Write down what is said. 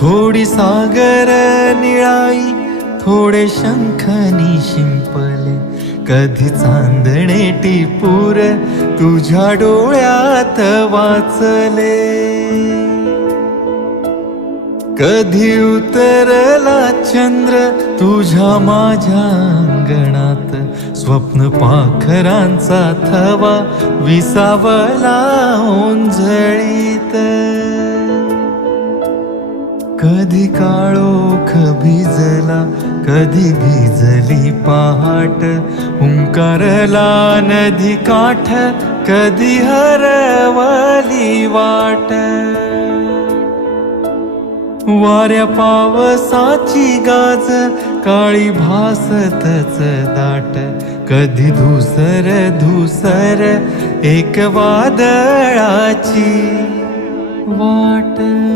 थोडी सागर निळाई, थोडे शंखनी शिंपले, कधी चांदणे टिपूर तुझ्या डोळ्यात वाचले. कधी उतरला चंद्र तुझ्या माझ्या अंगणात, स्वप्न पाखरांचा थवा विसावला ओंजळीत. कधी काळोख भिजला, कधी भिजली पहाट, हुंकारला नदी काठ, कधी हरवली वाट. वाऱ्या पावसाची गाज काळी भासतच दाट, कधी धुसर धुसर एक वादळाची वाट.